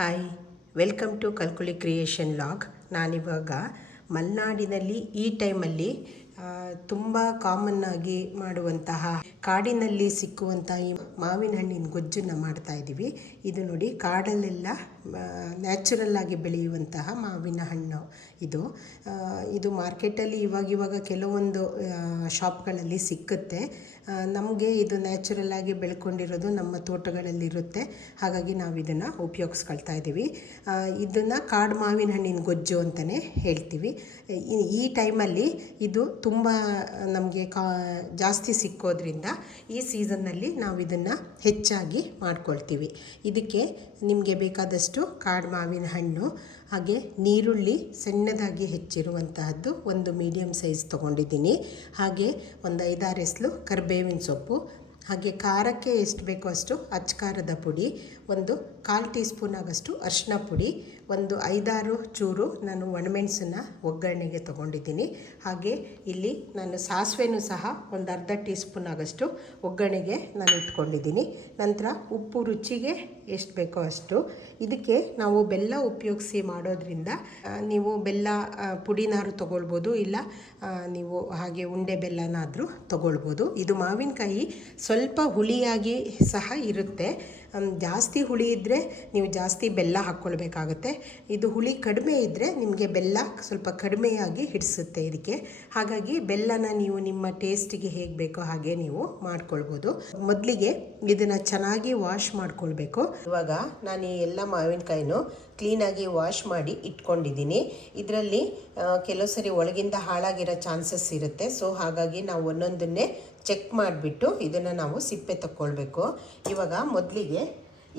Hi, welcome to calculi creation log. ನಾನಿವಾಗ ಮಲೆನಾಡಿನಲ್ಲಿ ಈ ಟೈಮಲ್ಲಿ ತುಂಬ ಕಾಮನ್ನಾಗಿ ಮಾಡುವಂತಹ ಕಾಡಿನಲ್ಲಿ ಸಿಕ್ಕುವಂಥ ಈ ಮಾವಿನ ಹಣ್ಣಿನ ಗೊಜ್ಜನ್ನು ಮಾಡ್ತಾ ಇದ್ದೀವಿ. ಇದು ನೋಡಿ, ಕಾಡಲ್ಲೆಲ್ಲ ನ್ಯಾಚುರಲ್ ಆಗಿ ಬೆಳೆಯುವಂತಹ ಮಾವಿನ ಹಣ್ಣು ಇದು ಮಾರ್ಕೆಟಲ್ಲಿ ಇವಾಗ ಕೆಲವೊಂದು ಶಾಪ್ಗಳಲ್ಲಿ ಸಿಕ್ಕುತ್ತೆ. ನಮಗೆ ಇದು ನ್ಯಾಚುರಲ್ ಆಗಿ ಬೆಳ್ಕೊಂಡಿರೋದು ನಮ್ಮ ತೋಟಗಳಲ್ಲಿರುತ್ತೆ. ಹಾಗಾಗಿ ನಾವು ಇದನ್ನು ಉಪಯೋಗಿಸ್ಕೊಳ್ತಾ ಇದ್ದೀವಿ. ಇದನ್ನು ಕಾಡು ಮಾವಿನ ಹಣ್ಣಿನ ಗೊಜ್ಜು ಅಂತಲೇ ಹೇಳ್ತೀವಿ. ಈ ಟೈಮಲ್ಲಿ ಇದು ತುಂಬ ನಮಗೆ ಜಾಸ್ತಿ ಸಿಕ್ಕೋದ್ರಿಂದ ಈ ಸೀಸನ್ನಲ್ಲಿ ನಾವು ಇದನ್ನು ಹೆಚ್ಚಾಗಿ ಮಾಡ್ಕೊಳ್ತೀವಿ. ಇದಕ್ಕೆ ನಿಮಗೆ ಬೇಕಾದಷ್ಟು ಕಾಡು ಮಾವಿನ ಹಣ್ಣು, ಹಾಗೆ ನೀರುಳ್ಳಿ ಸಣ್ಣದಾಗಿ ಹೆಚ್ಚಿರುವಂತಹದ್ದು ಒಂದು ಮೀಡಿಯಮ್ ಸೈಜ್ ತೊಗೊಂಡಿದ್ದೀನಿ. ಹಾಗೆ ಒಂದು 5-6 ಎಸಳು ಕರಿಬೇವಿನ ಸೊಪ್ಪು, ಹಾಗೆ ಖಾರಕ್ಕೆ ಎಷ್ಟು ಬೇಕೋ ಅಷ್ಟು ಅಚ್ಚಕಾರದ ಪುಡಿ, ಒಂದು 1/4 ಟೀ ಸ್ಪೂನ್ ಆಗಷ್ಟು ಅರಿಶಿನ ಪುಡಿ, ಒಂದು 5-6 ಚೂರು ನಾನು ಒಣಮೆಣಸನ್ನು ಒಗ್ಗರಣೆಗೆ ತೊಗೊಂಡಿದ್ದೀನಿ. ಹಾಗೆ ಇಲ್ಲಿ ನಾನು ಸಾಸಿವೆನೂ ಸಹ ಒಂದು ಅರ್ಧ ಟೀ ಸ್ಪೂನ್ ಆಗಷ್ಟು ಒಗ್ಗರಣೆಗೆ ನಾನು ಇಟ್ಕೊಂಡಿದ್ದೀನಿ. ನಂತರ ಉಪ್ಪು ರುಚಿಗೆ ಎಷ್ಟು ಬೇಕೋ ಅಷ್ಟು. ಇದಕ್ಕೆ ನಾವು ಬೆಲ್ಲ ಉಪಯೋಗಿಸಿ ಮಾಡೋದ್ರಿಂದ ನೀವು ಬೆಲ್ಲ ಪುಡಿನಾರು ತೊಗೊಳ್ಬೋದು, ಇಲ್ಲ ನೀವು ಹಾಗೆ ಉಂಡೆ ಬೆಲ್ಲನಾದರೂ ತೊಗೊಳ್ಬೋದು. ಇದು ಮಾವಿನಕಾಯಿ ಸ್ವಲ್ಪ ಹುಳಿಯಾಗಿ ಸಹ ಇರುತ್ತೆ. ಜಾಸ್ತಿ ಹುಳಿ ಇದ್ದರೆ ನೀವು ಜಾಸ್ತಿ ಬೆಲ್ಲ ಹಾಕ್ಕೊಳ್ಬೇಕಾಗತ್ತೆ. ಇದು ಹುಳಿ ಕಡಿಮೆ ಇದ್ದರೆ ನಿಮಗೆ ಬೆಲ್ಲ ಸ್ವಲ್ಪ ಕಡಿಮೆಯಾಗಿ ಹಿಡಿಸುತ್ತೆ ಇದಕ್ಕೆ. ಹಾಗಾಗಿ ಬೆಲ್ಲನ ನೀವು ನಿಮ್ಮ ಟೇಸ್ಟಿಗೆ ಹೇಗೆ ಬೇಕೋ ಹಾಗೆ ನೀವು ಮಾಡ್ಕೊಳ್ಬೋದು. ಮೊದಲಿಗೆ ಇದನ್ನು ಚೆನ್ನಾಗಿ ವಾಶ್ ಮಾಡ್ಕೊಳ್ಬೇಕು. ಇವಾಗ ನಾನು ಈ ಎಲ್ಲ ಮಾವಿನಕಾಯಿನೂ ಕ್ಲೀನಾಗಿ ವಾಶ್ ಮಾಡಿ ಇಟ್ಕೊಂಡಿದ್ದೀನಿ. ಇದರಲ್ಲಿ ಕೆಲವು ಸರಿ ಒಳಗಿಂದ ಹಾಳಾಗಿರೋ ಚಾನ್ಸಸ್ ಇರುತ್ತೆ. ಸೊ ಹಾಗಾಗಿ ನಾವು ಒಂದೊಂದನ್ನೇ ಚೆಕ್ ಮಾಡಿಬಿಟ್ಟು ಇದನ್ನು ನಾವು ಸಿಪ್ಪೆ ತಕ್ಕೊಳ್ಬೇಕು. ಇವಾಗ ಮೊದಲಿಗೆ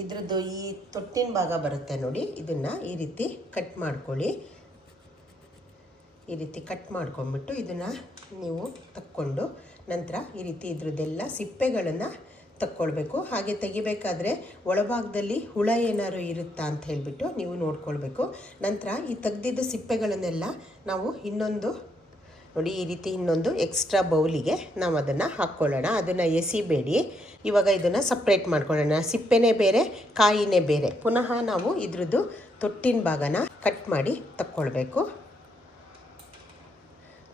ಇದ್ರದ್ದು ಈ ತೊಟ್ಟಿನ ಭಾಗ ಬರುತ್ತೆ ನೋಡಿ, ಇದನ್ನು ಈ ರೀತಿ ಕಟ್ ಮಾಡ್ಕೊಳ್ಳಿ. ಈ ರೀತಿ ಕಟ್ ಮಾಡ್ಕೊಂಡ್ಬಿಟ್ಟು ಇದನ್ನು ನೀವು ತಕ್ಕೊಂಡು ನಂತರ ಈ ರೀತಿ ಇದ್ರದ್ದೆಲ್ಲ ಸಿಪ್ಪೆಗಳನ್ನು ತಕ್ಕೊಳ್ಬೇಕು. ಹಾಗೆ ತೆಗಿಬೇಕಾದ್ರೆ ಒಳಭಾಗದಲ್ಲಿ ಹುಳ ಏನಾದ್ರು ಇರುತ್ತಾ ಅಂತ ಹೇಳಿಬಿಟ್ಟು ನೀವು ನೋಡ್ಕೊಳ್ಬೇಕು. ನಂತರ ಈ ತೆಗೆದಿದ್ದ ಸಿಪ್ಪೆಗಳನ್ನೆಲ್ಲ ನಾವು ನೋಡಿ ಈ ರೀತಿ ಇನ್ನೊಂದು ಎಕ್ಸ್ಟ್ರಾ ಬೌಲಿಗೆ ನಾವು ಅದನ್ನು ಹಾಕ್ಕೊಳ್ಳೋಣ. ಅದನ್ನು ಎಸಿಬೇಡಿ. ಇವಾಗ ಇದನ್ನು ಸಪ್ರೇಟ್ ಮಾಡ್ಕೊಳ್ಳೋಣ. ಸಿಪ್ಪೆನೇ ಬೇರೆ, ಕಾಯಿನೇ ಬೇರೆ. ಪುನಃ ನಾವು ಇದ್ರದ್ದು ತೊಟ್ಟಿನ ಭಾಗನ ಕಟ್ ಮಾಡಿ ತಕ್ಕೊಳ್ಬೇಕು.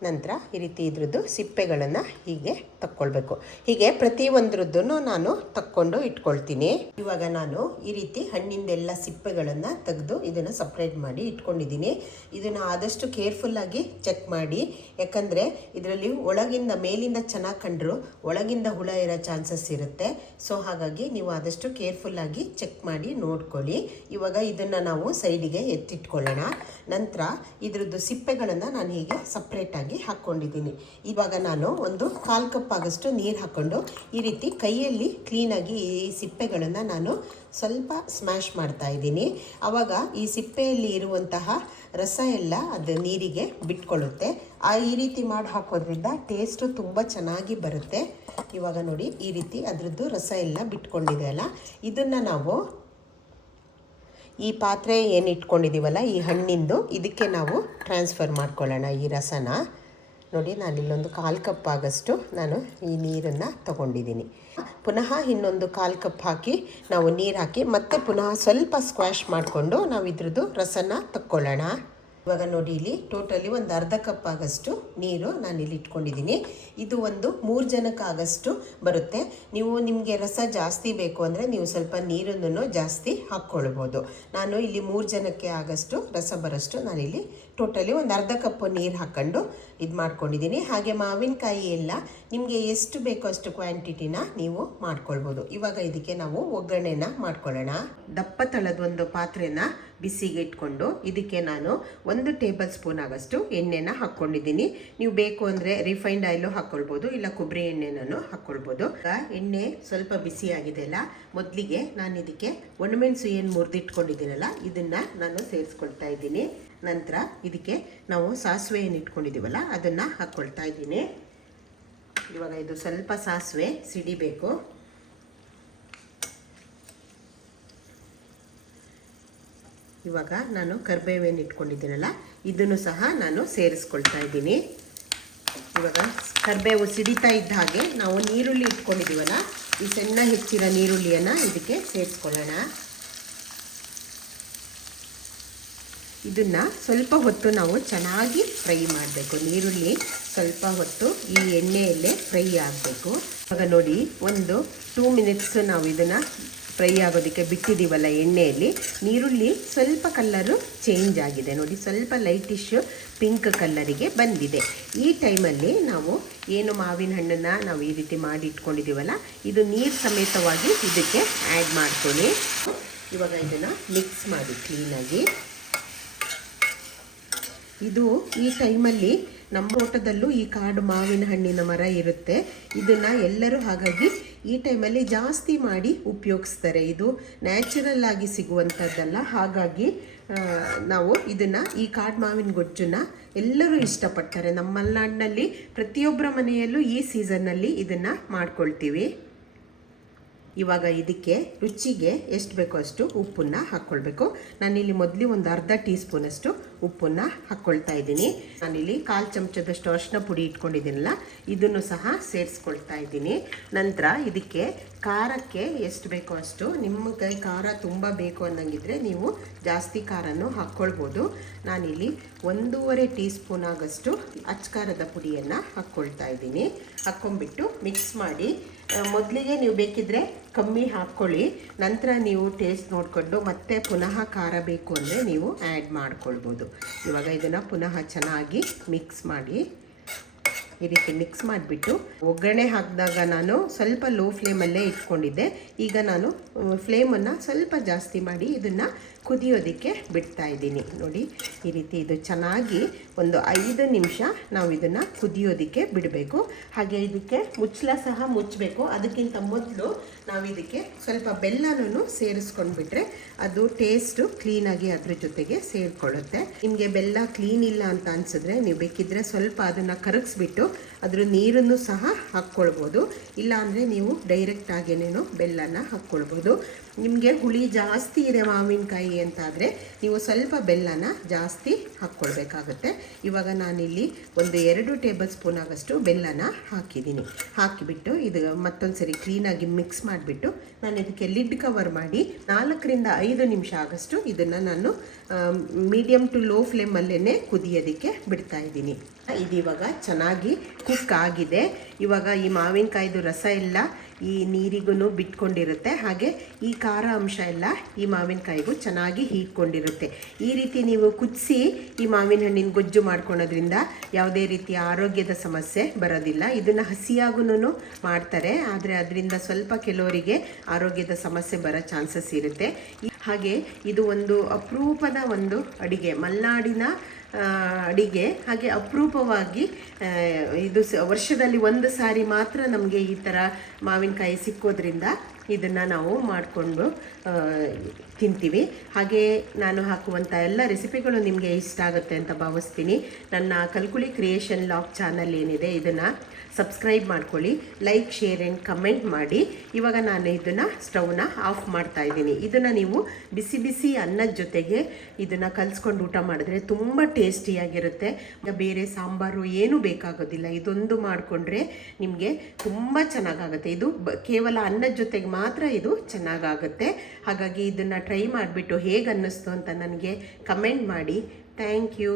ನಂತರ ಈ ರೀತಿ ಇದ್ರದ್ದು ಸಿಪ್ಪೆಗಳನ್ನು ಹೀಗೆ ತಕ್ಕೊಳ್ಬೇಕು. ಹೀಗೆ ಪ್ರತಿಯೊಂದ್ರದ್ದನ್ನು ನಾನು ತಕ್ಕೊಂಡು ಇಟ್ಕೊಳ್ತೀನಿ. ಇವಾಗ ನಾನು ಈ ರೀತಿ ಹಣ್ಣಿಂದೆಲ್ಲ ಸಿಪ್ಪೆಗಳನ್ನು ತೆಗೆದು ಇದನ್ನು ಸಪ್ರೇಟ್ ಮಾಡಿ ಇಟ್ಕೊಂಡಿದ್ದೀನಿ. ಇದನ್ನು ಆದಷ್ಟು ಕೇರ್ಫುಲ್ಲಾಗಿ ಚೆಕ್ ಮಾಡಿ, ಯಾಕಂದರೆ ಇದರಲ್ಲಿ ಒಳಗಿಂದ ಮೇಲಿಂದ ಚೆನ್ನಾಗಿ ಕಂಡ್ರು ಒಳಗಿಂದ ಹುಳ ಇರೋ ಚಾನ್ಸಸ್ ಇರುತ್ತೆ. ಸೊ ಹಾಗಾಗಿ ನೀವು ಆದಷ್ಟು ಕೇರ್ಫುಲ್ಲಾಗಿ ಚೆಕ್ ಮಾಡಿ ನೋಡ್ಕೊಳ್ಳಿ. ಇವಾಗ ಇದನ್ನು ನಾವು ಸೈಡಿಗೆ ಎತ್ತಿಟ್ಕೊಳ್ಳೋಣ. ನಂತರ ಇದ್ರದ್ದು ಸಿಪ್ಪೆಗಳನ್ನು ನಾನು ಹೀಗೆ ಸಪ್ರೇಟಾಗಿ ಹಾಕ್ಕೊಂಡಿದ್ದೀನಿ. ಇವಾಗ ನಾನು ಒಂದು 1/4 ಕಪ್ ಆಗಷ್ಟು ನೀರು ಹಾಕ್ಕೊಂಡು ಈ ರೀತಿ ಕೈಯಲ್ಲಿ ಕ್ಲೀನಾಗಿ ಈ ಸಿಪ್ಪೆಗಳನ್ನು ನಾನು ಸ್ವಲ್ಪ ಸ್ಮ್ಯಾಶ್ ಮಾಡ್ತಾ ಇದ್ದೀನಿ. ಆವಾಗ ಈ ಸಿಪ್ಪೆಯಲ್ಲಿ ಇರುವಂತಹ ರಸ ಎಲ್ಲ ಅದು ನೀರಿಗೆ ಬಿಟ್ಕೊಳ್ಳುತ್ತೆ. ಈ ರೀತಿ ಮಾಡಿ ಹಾಕೋದ್ರಿಂದ ಟೇಸ್ಟು ತುಂಬ ಚೆನ್ನಾಗಿ ಬರುತ್ತೆ. ಇವಾಗ ನೋಡಿ ಈ ರೀತಿ ಅದರದ್ದು ರಸ ಎಲ್ಲ ಬಿಟ್ಕೊಂಡಿದೆ ಅಲ್ಲ, ಇದನ್ನು ನಾವು ಈ ಪಾತ್ರೆ ಏನು ಇಟ್ಕೊಂಡಿದ್ದೀವಲ್ಲ ಈ ಹಣ್ಣಿಂದು, ಇದಕ್ಕೆ ನಾವು ಟ್ರಾನ್ಸ್ಫರ್ ಮಾಡ್ಕೊಳ್ಳೋಣ ಈ ರಸನ. ನೋಡಿ, ನಾನಿಲ್ಲೊಂದು 1/4 ಕಪ್ ಆಗಷ್ಟು ನಾನು ಈ ನೀರನ್ನು ತಗೊಂಡಿದ್ದೀನಿ. ಪುನಃ ಇನ್ನೊಂದು 1/4 ಕಪ್ ಹಾಕಿ ನಾವು ನೀರು ಹಾಕಿ ಮತ್ತೆ ಪುನಃ ಸ್ವಲ್ಪ ಸ್ಕ್ವಾಶ್ ಮಾಡಿಕೊಂಡು ನಾವು ಇದ್ರದ್ದು ರಸನ ತಕ್ಕೊಳ್ಳೋಣ. ಇವಾಗ ನೋಡಿ, ಇಲ್ಲಿ ಟೋಟಲಿ ಒಂದು ಅರ್ಧ ಕಪ್ ಆಗಷ್ಟು ನೀರು ನಾನಿಲ್ಲಿ ಇಟ್ಕೊಂಡಿದ್ದೀನಿ. ಇದು ಒಂದು 3 ಜನಕ್ಕೆ ಆಗಷ್ಟು ಬರುತ್ತೆ. ನಿಮಗೆ ರಸ ಜಾಸ್ತಿ ಬೇಕು ಅಂದರೆ ನೀವು ಸ್ವಲ್ಪ ನೀರನ್ನು ಜಾಸ್ತಿ ಹಾಕ್ಕೊಳ್ಬೋದು. ನಾನು ಇಲ್ಲಿ 3 ಜನಕ್ಕೆ ಆಗಷ್ಟು ರಸ ಬರೋಷ್ಟು ನಾನಿಲ್ಲಿ ಟೋಟಲಿ ಒಂದು ಅರ್ಧ ಕಪ್ ನೀರು ಹಾಕ್ಕೊಂಡು ಇದು ಮಾಡ್ಕೊಂಡಿದ್ದೀನಿ. ಹಾಗೆ ಮಾವಿನಕಾಯಿ ಎಲ್ಲ ನಿಮಗೆ ಎಷ್ಟು ಬೇಕೋ ಅಷ್ಟು ಕ್ವಾಂಟಿಟಿನ ನೀವು ಮಾಡ್ಕೊಳ್ಬೋದು. ಇವಾಗ ಇದಕ್ಕೆ ನಾವು ಒಗ್ಗರಣೆನ ಮಾಡ್ಕೊಳ್ಳೋಣ. ದಪ್ಪ ತಳದ ಒಂದು ಪಾತ್ರೆನ ಬಿಸಿಗೆ ಇಟ್ಕೊಂಡು ಇದಕ್ಕೆ ನಾನು 1 ಟೇಬಲ್ ಸ್ಪೂನ್ ಆಗಷ್ಟು ಎಣ್ಣೆನ ಹಾಕ್ಕೊಂಡಿದ್ದೀನಿ. ನೀವು ಬೇಕು ಅಂದರೆ ರಿಫೈನ್ಡ್ ಆಯಿಲು ಹಾಕ್ಕೊಳ್ಬೋದು, ಇಲ್ಲ ಕೊಬ್ಬರಿ ಎಣ್ಣೆನೂ ಹಾಕ್ಕೊಳ್ಬೋದು. ಎಣ್ಣೆ ಸ್ವಲ್ಪ ಬಿಸಿ ಆಗಿದೆ ಅಲ್ಲ, ಮೊದಲಿಗೆ ನಾನು ಇದಕ್ಕೆ ಒಣಮೆಣಸು ಏನು ಮುರಿದಿಟ್ಕೊಂಡಿದ್ದೀನಲ್ಲ ಇದನ್ನು ನಾನು ಸೇರಿಸ್ಕೊಳ್ತಾ ಇದ್ದೀನಿ. ನಂತರ ಇದಕ್ಕೆ ನಾವು ಸಾಸಿವೆ ಏನು ಇಟ್ಕೊಂಡಿದ್ದೀವಲ್ಲ ಅದನ್ನು ಹಾಕ್ಕೊಳ್ತಾ ಇದ್ದೀನಿ. ಇವಾಗ ಇದು ಸ್ವಲ್ಪ ಸಾಸಿವೆ ಸಿಡಿಬೇಕು. ಇವಾಗ ನಾನು ಕರಿಬೇವೇನು ಇಟ್ಕೊಂಡಿದ್ದೀನಲ್ಲ ಇದನ್ನು ಸಹ ನಾನು ಸೇರಿಸ್ಕೊಳ್ತಾ ಇದ್ದೀನಿ. ಇವಾಗ ಕರಿಬೇವು ಸಿಡಿತಾ ಇದ್ದ ಹಾಗೆ ನಾವು ನೀರುಳ್ಳಿ ಇಟ್ಕೊಂಡಿದ್ದೀವಲ್ಲ ಈ ಸಣ್ಣ ಹೆಚ್ಚಿನ ನೀರುಳ್ಳಿಯನ್ನು ಇದಕ್ಕೆ ಸೇರಿಸ್ಕೊಳ್ಳೋಣ. ಇದನ್ನು ಸ್ವಲ್ಪ ಹೊತ್ತು ನಾವು ಚೆನ್ನಾಗಿ ಫ್ರೈ ಮಾಡಬೇಕು. ನೀರುಳ್ಳಿ ಸ್ವಲ್ಪ ಹೊತ್ತು ಈ ಎಣ್ಣೆಯಲ್ಲೇ ಫ್ರೈ ಆಗಬೇಕು. ಆಗ ನೋಡಿ, ಒಂದು 2 ಮಿನಿಟ್ಸ್ ನಾವು ಇದನ್ನು ಫ್ರೈ ಆಗೋದಕ್ಕೆ ಬಿಟ್ಟಿದ್ದೀವಲ್ಲ ಎಣ್ಣೆಯಲ್ಲಿ, ನೀರುಳ್ಳಿ ಸ್ವಲ್ಪ ಕಲ್ಲರು ಚೇಂಜ್ ಆಗಿದೆ ನೋಡಿ, ಸ್ವಲ್ಪ ಲೈಟಿಶ್ ಪಿಂಕ್ ಕಲ್ಲರಿಗೆ ಬಂದಿದೆ. ಈ ಟೈಮಲ್ಲಿ ನಾವು ಏನು ಮಾವಿನ ಹಣ್ಣನ್ನು ನಾವು ಈ ರೀತಿ ಮಾಡಿ ಇಟ್ಕೊಂಡಿದ್ದೀವಲ್ಲ, ಇದು ನೀರು ಸಮೇತವಾಗಿ ಇದಕ್ಕೆ ಆ್ಯಡ್ ಮಾಡ್ಕೊಳ್ಳಿ. ಇವಾಗ ಇದನ್ನು ಮಿಕ್ಸ್ ಮಾಡಿ ಕ್ಲೀನಾಗಿ. ಇದು ಈ ಟೈಮಲ್ಲಿ ನಮ್ಮ ತೋಟದಲ್ಲೂ ಈ ಕಾಡು ಮಾವಿನ ಹಣ್ಣಿನ ಮರ ಇರುತ್ತೆ. ಇದನ್ನು ಎಲ್ಲರೂ ಹಾಗಾಗಿ ಈ ಟೈಮಲ್ಲಿ ಜಾಸ್ತಿ ಮಾಡಿ ಉಪಯೋಗಿಸ್ತಾರೆ. ಇದು ನ್ಯಾಚುರಲ್ ಆಗಿ ಸಿಗುವಂಥದ್ದಲ್ಲ. ಹಾಗಾಗಿ ನಾವು ಇದನ್ನು, ಈ ಕಾಡು ಮಾವಿನ ಗೊಜ್ಜನ್ನು ಎಲ್ಲರೂ ಇಷ್ಟಪಡ್ತಾರೆ. ನಮ್ಮ ಮಲೆನಾಡಿನಲ್ಲಿ ಪ್ರತಿಯೊಬ್ಬರ ಮನೆಯಲ್ಲೂ ಈ ಸೀಸನ್ನಲ್ಲಿ ಇದನ್ನು ಮಾಡ್ಕೊಳ್ತೀವಿ. ಇವಾಗ ಇದಕ್ಕೆ ರುಚಿಗೆ ಎಷ್ಟು ಬೇಕೋ ಅಷ್ಟು ಉಪ್ಪನ್ನು ಹಾಕ್ಕೊಳ್ಬೇಕು. ನಾನಿಲ್ಲಿ ಮೊದಲು ಒಂದು ಅರ್ಧ ಟೀ ಸ್ಪೂನಷ್ಟು ಉಪ್ಪನ್ನು ಹಾಕ್ಕೊಳ್ತಾ ಇದ್ದೀನಿ. ನಾನಿಲ್ಲಿ 1/4 ಚಮಚದಷ್ಟು ಅರಿಶಿನ ಪುಡಿ ಇಟ್ಕೊಂಡಿದ್ದೀನಲ್ಲ, ಇದನ್ನು ಸಹ ಸೇರಿಸ್ಕೊಳ್ತಾ ಇದ್ದೀನಿ. ನಂತರ ಇದಕ್ಕೆ ಖಾರಕ್ಕೆ ಎಷ್ಟು ಬೇಕೋ ಅಷ್ಟು, ನಿಮಗೆ ಖಾರ ತುಂಬ ಬೇಕು ಅನ್ನಂಗಿದ್ರೆ ನೀವು ಜಾಸ್ತಿ ಖಾರನೂ ಹಾಕ್ಕೊಳ್ಬೋದು. ನಾನಿಲ್ಲಿ 1.5 ಟೀ ಸ್ಪೂನ್ ಆಗಷ್ಟು ಅಚ್ಕಾರದ ಪುಡಿಯನ್ನು ಹಾಕ್ಕೊಳ್ತಾ ಇದ್ದೀನಿ. ಹಾಕ್ಕೊಂಡ್ಬಿಟ್ಟು ಮಿಕ್ಸ್ ಮಾಡಿ. ಮೊದಲಿಗೆ ನೀವು ಬೇಕಿದ್ದರೆ ಕಮ್ಮಿ ಹಾಕ್ಕೊಳ್ಳಿ, ನಂತರ ನೀವು ಟೇಸ್ಟ್ ನೋಡಿಕೊಂಡು ಮತ್ತೆ ಪುನಃ ಖಾರ ಬೇಕು ಅಂದರೆ ನೀವು ಆ್ಯಡ್ ಮಾಡ್ಕೊಳ್ಬೋದು. ಇವಾಗ ಇದನ್ನು ಪುನಃ ಚೆನ್ನಾಗಿ ಮಿಕ್ಸ್ ಮಾಡಿ. ಈ ರೀತಿ ಮಿಕ್ಸ್ ಮಾಡಿಬಿಟ್ಟು ಒಗ್ಗರಣೆ ಹಾಕಿದಾಗ ನಾನು ಸ್ವಲ್ಪ ಲೋ ಫ್ಲೇಮಲ್ಲೇ ಇಟ್ಕೊಂಡಿದ್ದೆ. ಈಗ ನಾನು ಫ್ಲೇಮನ್ನು ಸ್ವಲ್ಪ ಜಾಸ್ತಿ ಮಾಡಿ ಇದನ್ನು ಕುದಿಯೋದಕ್ಕೆ ಬಿಡ್ತಾ ಇದ್ದೀನಿ. ನೋಡಿ, ಈ ರೀತಿ ಇದು ಚೆನ್ನಾಗಿ ಒಂದು 5 ನಿಮಿಷ ನಾವು ಇದನ್ನು ಕುದಿಯೋದಕ್ಕೆ ಬಿಡಬೇಕು. ಹಾಗೆ ಇದಕ್ಕೆ ಮುಚ್ಚಳ ಸಹ ಮುಚ್ಚಬೇಕು. ಅದಕ್ಕಿಂತ ಮೊದಲು ನಾವು ಇದಕ್ಕೆ ಸ್ವಲ್ಪ ಬೆಲ್ಲನೂ ಸೇರಿಸ್ಕೊಂಡ್ಬಿಟ್ರೆ ಅದು ಟೇಸ್ಟು ಕ್ಲೀನಾಗಿ ಅದ್ರ ಜೊತೆಗೆ ಸೇರಿಕೊಳ್ಳುತ್ತೆ. ನಿಮಗೆ ಬೆಲ್ಲ ಕ್ಲೀನ್ ಇಲ್ಲ ಅಂತ ಅನಿಸಿದ್ರೆ ನೀವು ಬೇಕಿದ್ದರೆ ಸ್ವಲ್ಪ ಅದನ್ನು ಕರಗಿಸ್ಬಿಟ್ಟು ಅದ್ರ ನೀರನ್ನು ಸಹ ಹಾಕ್ಕೊಳ್ಬೋದು. ಇಲ್ಲಾಂದರೆ ನೀವು ಡೈರೆಕ್ಟ್ ಆಗೇನೇನೋ ಬೆಲ್ಲನ ಹಾಕ್ಕೊಳ್ಬೋದು. ನಿಮಗೆ ಹುಳಿ ಜಾಸ್ತಿ ಇದೆ ಮಾವಿನಕಾಯಿ ಅಂತಾದರೆ ನೀವು ಸ್ವಲ್ಪ ಬೆಲ್ಲನ ಜಾಸ್ತಿ ಹಾಕ್ಕೊಳ್ಬೇಕಾಗುತ್ತೆ. ಇವಾಗ ನಾನಿಲ್ಲಿ ಒಂದು 2 ಟೇಬಲ್ ಸ್ಪೂನ್ ಆಗಷ್ಟು ಬೆಲ್ಲನ ಹಾಕಿದ್ದೀನಿ. ಹಾಕಿಬಿಟ್ಟು ಇದು ಮತ್ತೊಂದು ಸರಿ ಕ್ಲೀನಾಗಿ ಮಿಕ್ಸ್ ಮಾಡಿಬಿಟ್ಟು ನಾನು ಇದಕ್ಕೆ ಲಿಡ್ ಕವರ್ ಮಾಡಿ 4 ರಿಂದ 5 ನಿಮಿಷ ಆಗಷ್ಟು ಇದನ್ನು ನಾನು ಮೀಡಿಯಮ್ ಟು ಲೋ ಫ್ಲೇಮಲ್ಲೇ ಕುದಿಯೋದಕ್ಕೆ ಬಿಡ್ತಾ ಇದ್ದೀನಿ. ಇದು ಇವಾಗ ಚೆನ್ನಾಗಿ ಕುಕ್ ಆಗಿದೆ. ಇವಾಗ ಈ ಮಾವಿನಕಾಯ್ದು ರಸ ಎಲ್ಲ ಈ ನೀರಿಗೂ ಬಿಟ್ಕೊಂಡಿರುತ್ತೆ. ಹಾಗೆ ಈ ಖಾರ ಅಂಶ ಎಲ್ಲ ಈ ಮಾವಿನಕಾಯಿಗೂ ಚೆನ್ನಾಗಿ ಹೀರ್ಕೊಂಡಿರುತ್ತೆ. ಈ ರೀತಿ ನೀವು ಕುದಿಸಿ ಈ ಮಾವಿನ ಹಣ್ಣಿನ ಗೊಜ್ಜು ಮಾಡ್ಕೊಳೋದ್ರಿಂದ ಯಾವುದೇ ರೀತಿಯ ಆರೋಗ್ಯದ ಸಮಸ್ಯೆ ಬರೋದಿಲ್ಲ. ಇದನ್ನು ಹಸಿಯಾಗೂ ಮಾಡ್ತಾರೆ, ಆದರೆ ಅದರಿಂದ ಸ್ವಲ್ಪ ಕೆಲವರಿಗೆ ಆರೋಗ್ಯದ ಸಮಸ್ಯೆ ಬರೋ ಚಾನ್ಸಸ್ ಇರುತ್ತೆ. ಹಾಗೆ ಇದು ಒಂದು ಅಪರೂಪದ ಒಂದು ಅಡಿಗೆ, ಮಲೆನಾಡಿನ ಅಡಿಗೆ. ಹಾಗೆ ಅಪರೂಪವಾಗಿ ಇದು ವರ್ಷದಲ್ಲಿ 1 ಸಾರಿ ಮಾತ್ರ ನಮಗೆ ಈ ಥರ ಮಾವಿನಕಾಯಿ ಸಿಕ್ಕೋದ್ರಿಂದ ಇದನ್ನು ನಾವು ಮಾಡಿಕೊಂಡು ತಿಂತೀವಿ. ಹಾಗೆ ನಾನು ಹಾಕುವಂಥ ಎಲ್ಲ ರೆಸಿಪಿಗಳು ನಿಮಗೆ ಇಷ್ಟ ಆಗುತ್ತೆ ಅಂತ ಭಾವಿಸ್ತೀನಿ. ನನ್ನ ಕಲ್ಕುಳಿ ಕ್ರಿಯೇಷನ್ ಲಾಗ್ ಚಾನಲ್ ಏನಿದೆ ಇದನ್ನು ಸಬ್ಸ್ಕ್ರೈಬ್ ಮಾಡ್ಕೊಳ್ಳಿ, ಲೈಕ್, ಶೇರ್ ಆ್ಯಂಡ್ ಕಮೆಂಟ್ ಮಾಡಿ. ಇವಾಗ ನಾನು ಇದನ್ನು ಸ್ಟವ್ನ ಆಫ್ ಮಾಡ್ತಾ ಇದ್ದೀನಿ. ಇದನ್ನು ನೀವು ಬಿಸಿ ಬಿಸಿ ಅನ್ನದ ಜೊತೆಗೆ ಇದನ್ನು ಕಲಿಸ್ಕೊಂಡು ಊಟ ಮಾಡಿದ್ರೆ ತುಂಬ ಟೇಸ್ಟಿಯಾಗಿರುತ್ತೆ. ಬೇರೆ ಸಾಂಬಾರು ಏನೂ ಬೇಕಾಗೋದಿಲ್ಲ, ಇದೊಂದು ಮಾಡಿಕೊಂಡ್ರೆ ನಿಮಗೆ ತುಂಬ ಚೆನ್ನಾಗಾಗುತ್ತೆ. ಇದು ಕೇವಲ ಅನ್ನದ ಜೊತೆಗೆ ಮಾತ್ರ ಇದು ಚೆನ್ನಾಗಾಗುತ್ತೆ. ಹಾಗಾಗಿ ಇದನ್ನು ಟ್ರೈ ಮಾಡಿಬಿಟ್ಟು ಹೇಗೆ ಅನ್ನಿಸ್ತು ಅಂತ ನನಗೆ ಕಮೆಂಟ್ ಮಾಡಿ. Thank you.